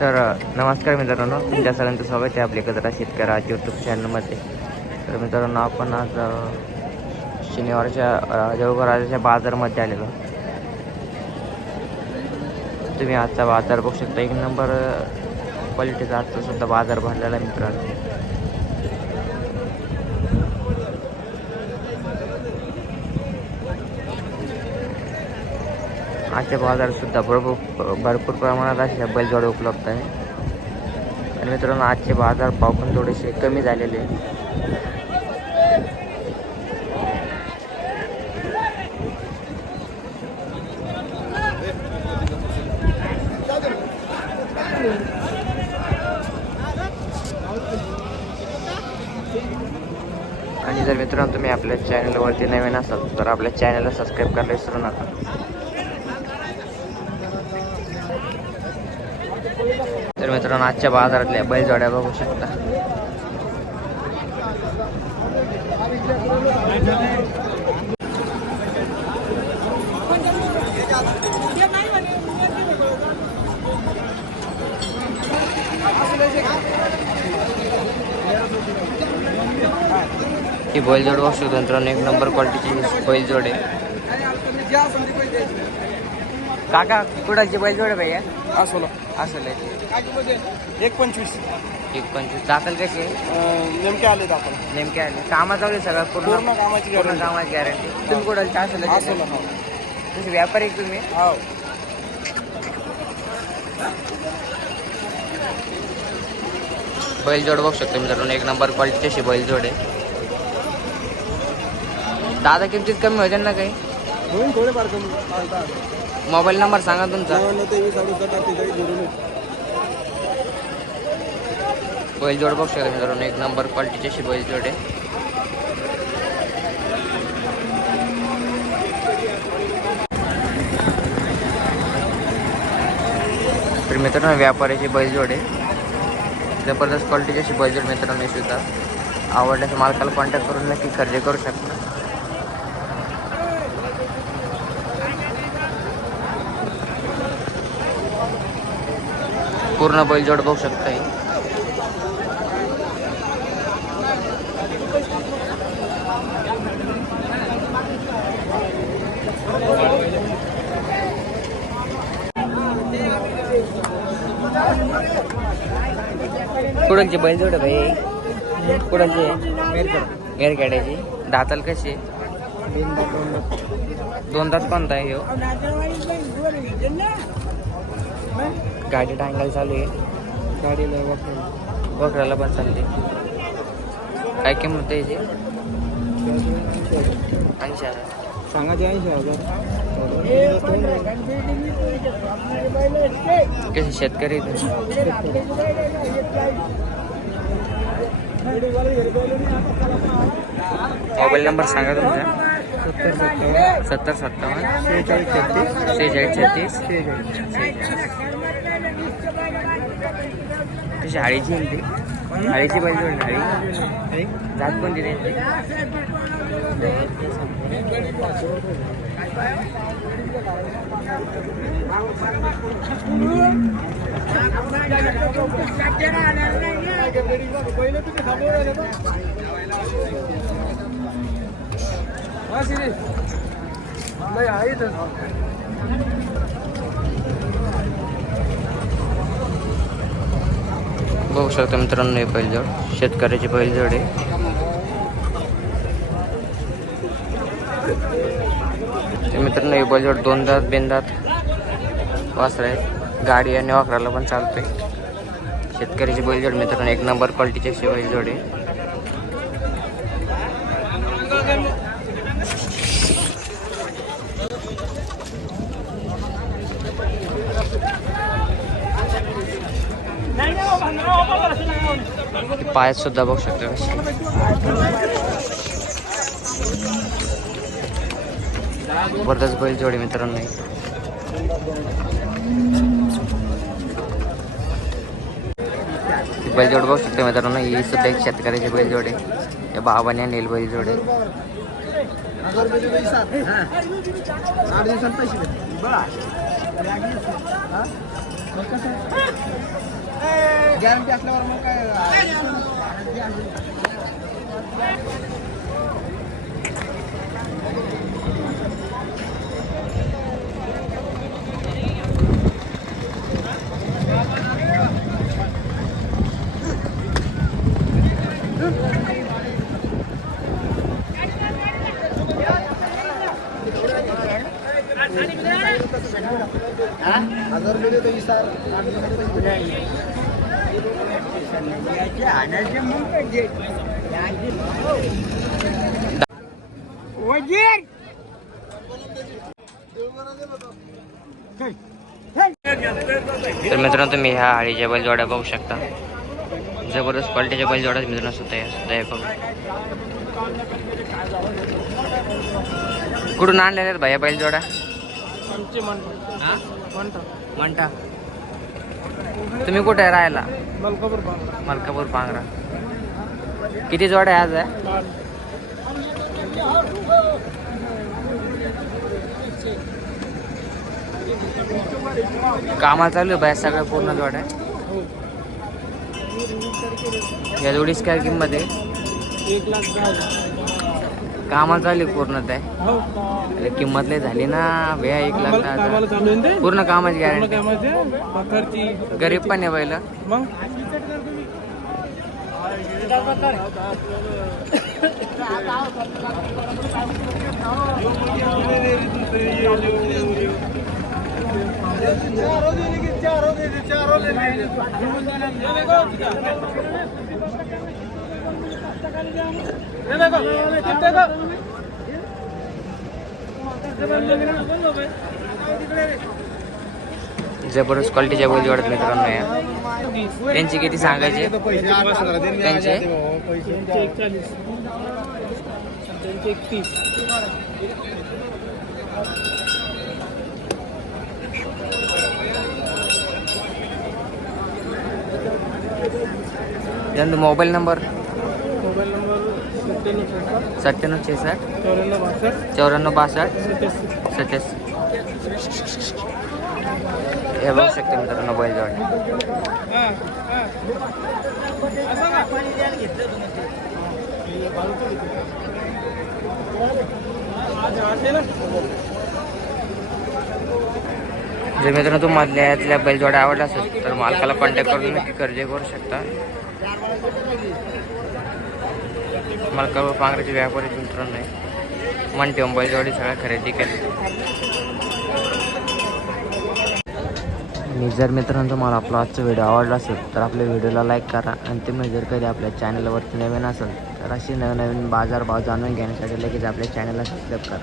तर नमस्कार मित्रांनो, तुमच्या सगळ्यांचं स्वागत आहे आपल्या कचरा शेतकऱ्या यूट्यूब चॅनलमध्ये. तर मित्रांनो, आपण आज शनिवारच्या जळगाव बाजारामध्ये आलेलो. तुम्ही आजचा बाजार बघू शकता. एक नंबर क्वालिटीचा आजचा सुद्धा बाजार भरलेला आहे मित्रांनो. आजच्या बाजारात सुद्धा भरपूर प्रमाणात अशा बैलजोड्या उपलब्ध आहे. आणि मित्रांनो, आजचे बाजार भाव पण थोडेसे कमी झालेले आहे. आणि जर मित्रांनो तुम्ही आपल्या चॅनलवरती नवीन असाल तर आपल्या चॅनलला सबस्क्राईब करायला विसरू नका. तर मित्रांनो, आजच्या बाजारातल्या बैलजोड्या बघू शकता. ही बैलजोड बघू शकतो मित्रांनो, एक नंबर क्वालिटीची बैलजोड आहे. काका कुणाची बैलजोड आहे भैया? असोला असं 1.25 दाखल कशी आहे? नेमके आले आपण नेमके आले कामाचं वगैरे सगळं पूर्ण कामाची कामाची गॅरंटी. तुम्ही कुणाची असोला तसे व्यापारी आहे तुम्ही? हो. बैलजोड बघू शकतो मित्रांनो, एक नंबर क्वालिटीची अशी बैलजोड आहे. दादा किमतीत कमी होते ना काही? थोडेफार कमी. मोबाईल नंबर सांगा तुमचा. बैलजोड बघू शकतो मित्रांनो, एक नंबर क्वालिटीची अशी बैलजोड आहे. तर मित्रांनो, व्यापाऱ्याची बैलजोड आहे. जबरदस्त क्वालिटीची अशी बैलजोड मित्रांनो सुद्धा. आवडल्यास मालकाला कॉन्टॅक्ट करून नक्की खरेदी करू शकता. पूर्ण बैलजोड बघू शकता. कुडाची बैलजोड आहे भाई? कुडाची मेरखेड्याची. दाताल कशी आहे? दोन दात कोणता आहे ह्यो? गाडी टांगायला चालू आहे. गाडीला वखराला पण चालते. काय किंमत आहे याची? 80,000 सांगायचे 80,000. कसे शेतकरी मोबाईल नंबर सांगा तुमचा. 70 57 46 36 तशी हाळीची आहे ती. हाळीची बैलजोड हाळी जात कोणती नाही. बघू शकता मित्रांनो, हे बैलजोड शेतकऱ्याची बैलजोड आहे. मित्रांनो, हे बैलजोड दोन दात बिनदात वासरा आहे. गाडी आणि वाखराला पण चालतोय. शेतकऱ्याची बैलजोड मित्रांनो, एक नंबर क्वालिटीची अशी बैलजोड आहे. पायात सुद्धा बघू शकतो कशी. जबरदस्त बैलजोडी मित्रांनो. बैलजोड बघू शकतो मित्रांनो, ही सुद्धा एक शेतकऱ्याची बैलजोड आहे. या बाबाने आणलेली बैलजोड आहे. 8 दिवसांत पैसे गॅरंटी असल्यावर मग काय हजार गेले तर इसार तर मित्रांनो तुम्ही ह्या हाळीच्या बैलजोड्या बघू शकता. जबरदस्त क्वालिटीच्या बैलजोड्या मित्रांनो सुद्धा हे बघा. कुठून आणलेल्या आहेत भाई बैलजोड्या? म्हणता तुम्ही कुठे आहे राहायला? मलकापूर पांगरा. किती जोड्या आज आहे? कामाला चालू आहे बाय सगळ्या पूर्ण जोड्या. या जोडीस काय किंमत आहे? 1,10,000 कामाला चालू आहे पूर्ण ते. अरे किंमत लय झाली ना भैया. 1,10,000 पूर्ण कामाची गॅरंटी. गरीब पण आहे बैल. जबरदस्त क्वालिटीच्या बैल जोडत मित्रांनो या. त्यांची किती सांगायचे? त्यांचे 31. त्यांचा मोबाईल नंबर? 97 94 67. हे बघू शकते मित्रांनो बैलजोड. जर मित्रांनो तुम्हाला यातल्या बैलजोड्या आवडला असेल तर मालकाला कॉन्टॅक्ट करून नक्की खरेदी करू शकता. मालकावर पांघराचे व्यापारी मित्रांनो आहे. म्हणते बैलजोडी सगळ्या खरेदी केली. आणि जर मित्रांनो तुम्हाला आपला आजचा व्हिडिओ आवडला असेल तर आपल्या व्हिडिओला लाईक करा. आणि तुम्ही जर कधी आपल्या चॅनलवरती नवीन असेल तर अशी नवीन बाजारभाव जाणून घेण्यासाठी लगेच आपल्या चॅनलला सबस्क्राईब करा.